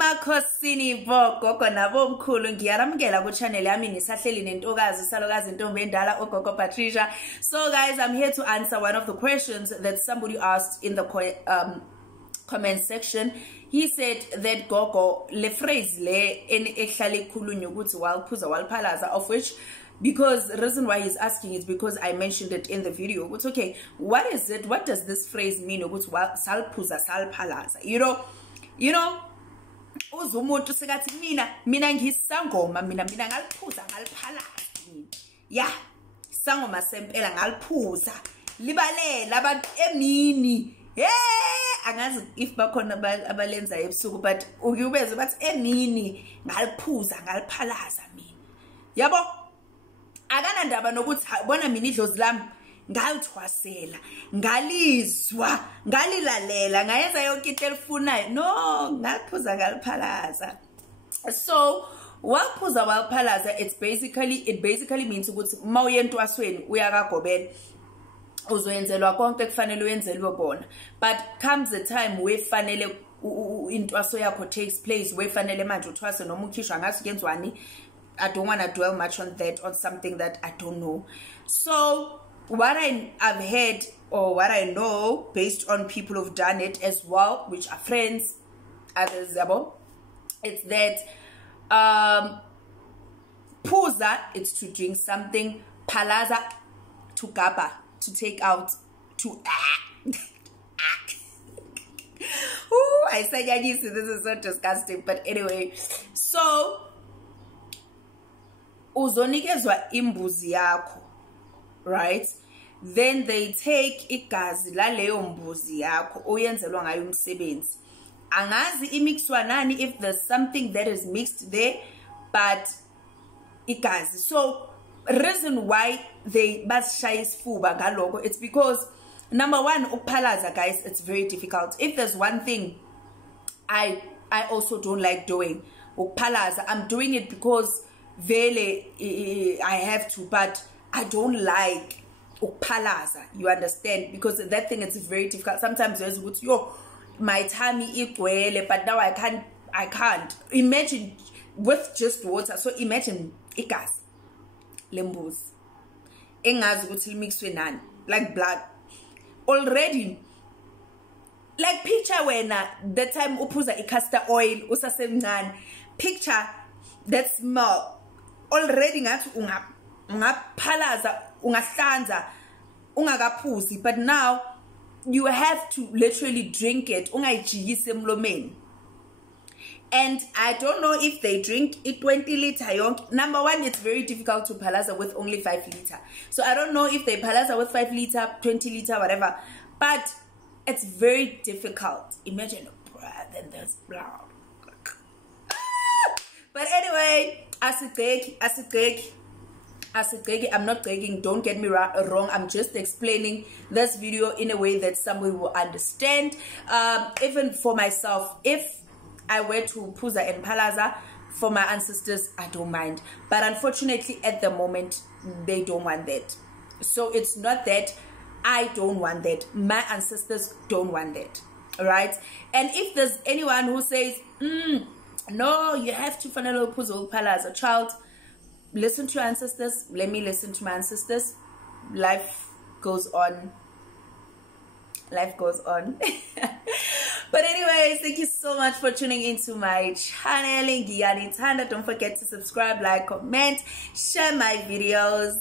Emakhosini bogogo nabomkhulu ngiyaramukela ku channel yami nisahleli nentokazi salokazi intombi endala ogogo Patricia. So guys, I'm here to answer one of the questions that somebody asked in the comment section. He said that gogo le phrase le ehlale khulunywa ukuthi Waliphuza Waliphalaza, of which, because the reason why he's asking is because I mentioned it in the video. But okay, what is it? What does this phrase mean? Saliphuza Waliphalaza. You know, uzumuntu sekathi mina ngisangoma mina ngaliphuza ngaliphalaza. Yeah, sangoma sempela ngaliphuza. Libalela abantu emini. Angazi if bakhona abalenza ebusuku, but ukubeza bathi emini ngaliphuza ngaliphalaza mina. Yabo? Akana ndaba nokuthi bona mina idlozi lami ngalithwasela, ngalizwa, ngalilalela, ngayenza yonke into elifunayo. No, ngaliphuza ngaliphalaza. So, Waliphuza Waliphalaza, it basically means ukuthi mawuye entwasweni uyakagobela uzoyenzelwa konke kufanele uyenzelwe bona. But comes the time where fanele intwaso yakho takes place, where fanele manje uthwase noma ukhishwa ngathi kenzwani. I don't want to dwell much on that, on something that I don't know. So what I've heard, or what I know based on people who've done it as well, which are friends, others, it's that Phuza, it's to drink something, Phalaza, to gaba, to take out, to Ooh, I said this is so disgusting, but anyway, so uzonikezwa imbuzi yakho, right? Then they take igazi laleyo mbuzi yakho oyenzelwa ngayo umsebenzi. Angazi imixwa nani if there's something that is mixed there, but igazi. So reason why they basishaya isifuba ngaloko, it's because number one, ukuphalaza, guys, it's very difficult. If there's one thing I also don't like doing, ukuphalaza, I'm doing it because vele I have to, but I don't like ukuphalaza, you understand? Because that thing is very difficult. Sometimes there's good, yo, my tummy igcwele, but now I can't. Imagine with just water. So imagine igazi lembuzi engazi ukuthi limixwe nani, like blood already. Like picture wena that time uphuza castor oil usasemncane, picture that smell already ngathi ungaphalaza, ungahlanza, ungakaphuzi, but now you have to literally drink it, ungayijikise emlomeni. And I don't know if they drink it 20 liter yonke. Number one, it's very difficult to phalaza with only 5 liter. So I don't know if they phalaza with 5 liter, 20 liter, whatever. But it's very difficult. Imagine a breath and there's blood. But anyway, I'm not begging, don't get me wrong. I'm just explaining this video in a way that somebody will understand. Even for myself, if I were to Phuza and Phalaza for my ancestors, I don't mind. But unfortunately, at the moment, they don't want that. So it's not that I don't want that. My ancestors don't want that. Right? And if there's anyone who says, no, you have to follow Waliphuza Waliphalaza, child, listen to your ancestors. Let me listen to my ancestors. Life goes on. Life goes on. But anyways, thank you so much for tuning into my channel. Don't forget to subscribe, like, comment, share my videos.